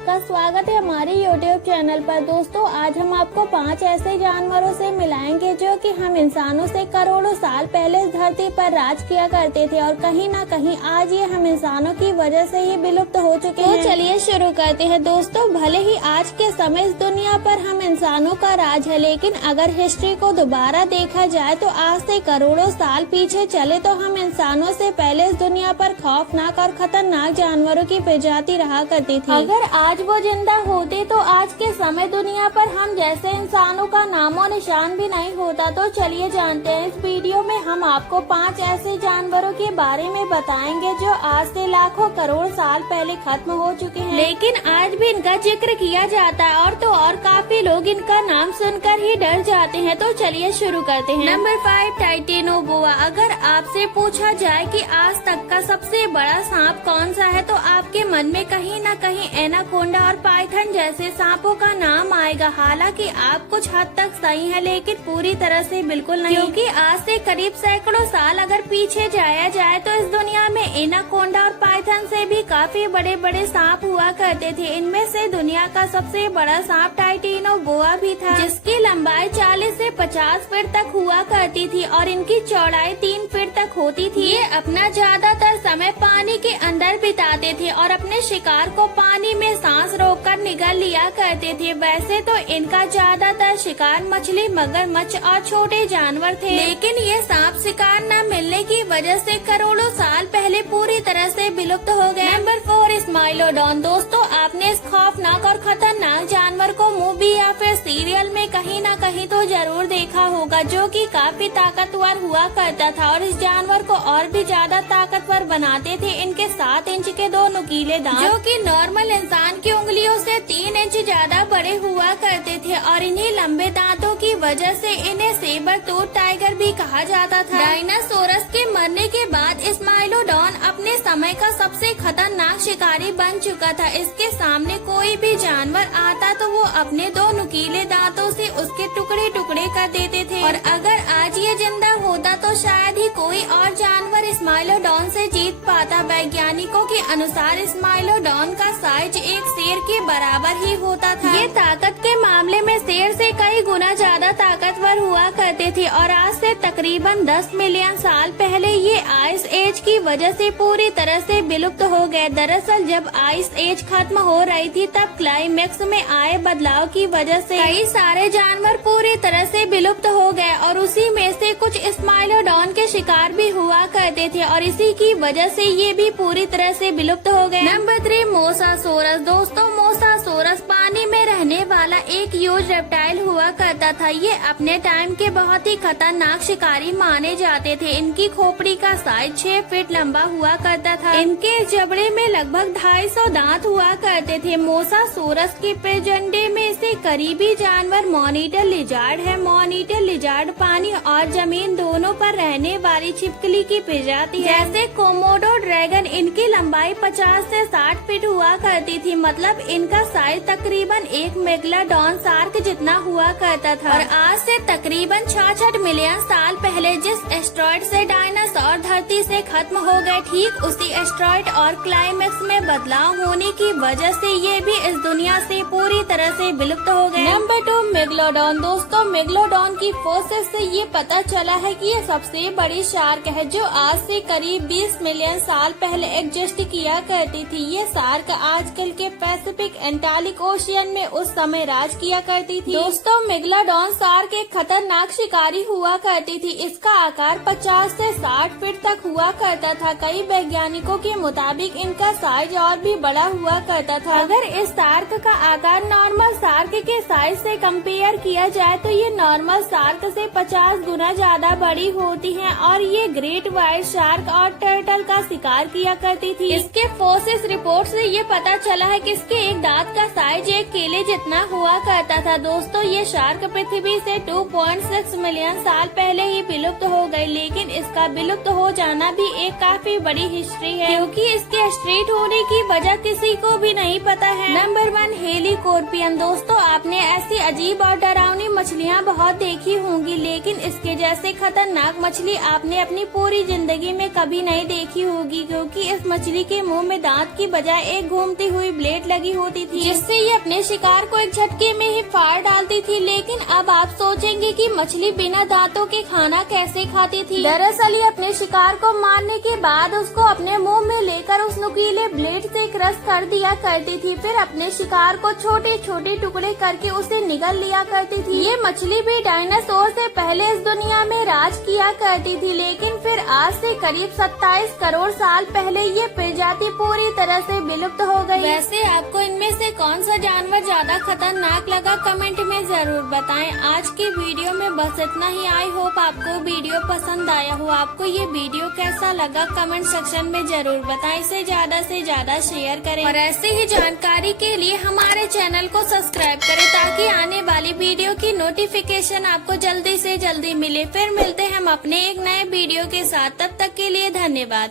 आपका स्वागत है हमारे YouTube चैनल पर। दोस्तों आज हम आपको 5 ऐसे जानवरों से मिलाएंगे जो कि हम इंसानों से करोड़ों साल पहले इस धरती पर राज किया करते थे और कहीं ना कहीं आज ये हम इंसानों की वजह से ही विलुप्त हो चुके हैं। तो चलिए शुरू करते हैं। दोस्तों भले ही आज के समय इस दुनिया पर हम इंसानों का राज है, लेकिन अगर हिस्ट्री को दोबारा देखा जाए तो आज से करोड़ों साल पीछे चले तो हम इंसानों से पहले इस दुनिया पर खौफनाक और खतरनाक जानवरों की प्रजाति रहा करती थी। अगर आज वो जिंदा होते तो आज के समय दुनिया पर हम जैसे इंसानों का नामो निशान भी नहीं होता। तो चलिए जानते हैं, इस वीडियो में हम आपको 5 ऐसे जानवरों के बारे में बताएंगे जो आज से लाखों करोड़ साल पहले खत्म हो चुके हैं, लेकिन आज भी इनका जिक्र किया जाता है और तो और काफी लोग इनका नाम सुनकर ही डर जाते हैं। तो चलिए शुरू करते हैं। Number 5 Titanoboa. अगर आपसे पूछा जाए कि आज तक का सबसे बड़ा सांप कौन सा है तो आपके मन में कहीं न कहीं एनाकोंडा और पाइथन जैसे सांपों का नाम आएगा। हालांकि आप कुछ हद तक सही है, लेकिन पूरी तरह से बिल्कुल नहीं, क्योंकि आज से करीब सैकड़ों साल अगर पीछे जाया जाए तो इस दुनिया में एनाकोंडा और पाइथन से भी काफी बड़े बड़े सांप हुआ करते थे। इनमें से दुनिया का सबसे बड़ा सांप टाइटेनोबोआ भी था, जिसकी लंबाई 40 से 50 फीट तक हुआ करती थी और इनकी चौड़ाई 3 फीट तक होती थी। ये अपना ज्यादातर समय पानी के अंदर बिताते थे और अपने शिकार को पानी में सांस रोककर निगल लिया करते थे। वैसे तो इनका ज्यादातर शिकार मछली, मगरमच्छ और छोटे जानवर थे, लेकिन ये सांप शिकार न मिलने की वजह से करोड़ों साल पहले पूरी तरह से विलुप्त हो गए। नंबर 4 स्माइलोडॉन। दोस्तों आपने इस खौफनाक और खतरनाक जानवर को मूवी या फिर सीरियल में कहीं न कहीं तो जरूर देखा होगा, जो कि काफी ताकतवर हुआ करता था और इस जानवर को और भी ज्यादा ताकतवर बनाते थे इनके 7 इंच के 2 नुकीले दांत, जो कि नॉर्मल इंसान की उंगलियों से 3 इंच ज्यादा बड़े हुआ करते थे और इन्हीं लंबे दांतों की वजह से इन्हें सेबर टूथ टाइगर भी कहा जाता था। डायनासोरस के मरने के बाद स्माइलोडॉन अपने समय का सबसे खतरनाक शिकारी बन चुका था। इसके सामने कोई भी जानवर आता तो वो अपने 2 नुकीले दांतों से उसके टुकड़े टुकड़े कर देते थे और अगर आज ये जिंदा होता तो शायद ही कोई और जानवर स्माइलोडॉन से जीत पाता। वैज्ञानिकों के अनुसार स्माइलोडॉन का साइज एक शेर के बराबर ही होता था। ये ताकत के मामले में शेर से कई गुना ज्यादा ताकतवर हुआ करते थे और आज से तकरीबन 10 मिलियन साल पहले ये आइस एज की वजह से पूरी तरह से विलुप्त हो गए। दरअसल जब आइस एज खत्म हो रही थी तब क्लाइमेक्स में आए बदलाव की वजह से कई सारे जानवर पूरी तरह से विलुप्त हो गए और उसी में से कुछ स्माइलोडॉन के शिकार भी हुआ करते थे और इसी की वजह से ये भी पूरी तरह से विलुप्त हो गए। Number 3 mosasaurus. दोस्तों मोसासोरस पानी में रहने वाला एक ह्यूज रेप्टाइल हुआ करता था। ये अपने टाइम के बहुत ही खतरनाक शिकारी माने जाते थे। इनकी खोपड़ी का साइज 6 फीट लंबा हुआ करता था। इनके जबड़े में लगभग 250 दांत हुआ करते थे। मोसासोरस के पेजेंडे में से करीबी जानवर मॉनिटर लिजार्ड है। मॉनिटर लिजार्ड पानी और जमीन दोनों पर रहने वाली छिपकली की प्रजाति है। जैसे कोमोडो ड्रैगन, इनकी लंबाई 50 से 60 फीट हुआ करती थी, मतलब इनका साइज तकरीबन एक मेगलाडॉन शार्क जितना हुआ करता था। और आज से तकरीबन 66 मिलियन साल पहले जिस एस्ट्रॉइड से डायनासोर धरती से खत्म हो गए, ठीक उसी एस्ट्रॉइड और क्लाइमेक्स में बदलाव होने की वजह से ये भी इस दुनिया से पूरी तरह से विलुप्त हो गए। Number 2 megalodon. दोस्तों मेगलोडॉन की फोसिल से ये पता चला है कि ये सबसे बड़ी शार्क है जो आज से करीब 20 मिलियन साल पहले एग्जिस्ट किया करती थी। ये शार्क आजकल के पैसिफिक एंटार्क्टिक ओशियन में उस समय राज किया करती थी। दोस्तों मेगलोडॉन शार्क एक खतरनाक शिकारी हुआ करती थी। इसका आकार 50 से 60 फीट तक हुआ करता था। कई वैज्ञानिकों के मुताबिक इनका साइज और भी बड़ा हुआ करता था। अगर इस शार्क का आकार नॉर्मल शार्क के साइज से कंपेयर किया जाए तो ये नॉर्मल शार्क से 50 गुना ज्यादा बड़ी होती है और ये ग्रेट व्हाइट शार्क और टर्टल का शिकार किया करती थी। इसके फोसिल रिपोर्ट से ये पता चला है कि इसके एक दांत का साइज एक केले जितना हुआ करता था। दोस्तों ये शार्क पृथ्वी से 2.6 मिलियन साल पहले ही विलुप्त हो गई, लेकिन इसका विलुप्त हो जाना भी एक काफी बड़ी हिस्ट्री है, क्योंकि इसके स्ट्रीट होने की वजह किसी को भी नहीं पता है। नंबर 1 हेलीकोर्पियन। दोस्तों आपने ऐसी अजीब और डरावनी मछलियाँ बहुत देखी होंगी, लेकिन इसके जैसे खतरनाक मछली आपने अपनी पूरी जिंदगी में कभी नहीं देखी होगी, क्योंकि इस मछली के मुंह में दांत की बजाय एक घूमती हुई ब्लेड लगी होती थी, जिससे ये अपने शिकार को एक झटके में ही फाड़ डालती थी। लेकिन अब आप सोचेंगे कि मछली बिना दांतों के खाना कैसे खाती थी। दरअसल ये अपने शिकार को मारने के बाद उसको अपने मुंह में लेकर उस नुकीले ब्लेड से क्रश कर दिया करती थी, फिर अपने शिकार को छोटे छोटे टुकड़े करके उसे निगल लिया करती थी। ये मछली भी डायनासोर से पहले इस दुनिया में राज किया करती थी, लेकिन फिर आज से करीब 27 करोड़ साल पहले ये प्रजाति पूरी तरह से विलुप्त हो गई। वैसे आपको इनमें से कौन सा जानवर ज्यादा खतरनाक लगा, कमेंट में जरूर बताएं। आज की वीडियो में बस इतना ही। आई होप आपको वीडियो पसंद आया हो। आपको ये वीडियो कैसा लगा कमेंट सेक्शन में जरूर बताएं। इसे ज्यादा से ज्यादा शेयर करें और ऐसे ही जानकारी के लिए हमारे चैनल को सब्सक्राइब करें ताकि आने वाली वीडियो की नोटिफिकेशन आपको जल्दी से जल्दी मिले। फिर मिलते हैं हम अपने एक नए वीडियो के साथ। तब तक के लिए धन्यवाद।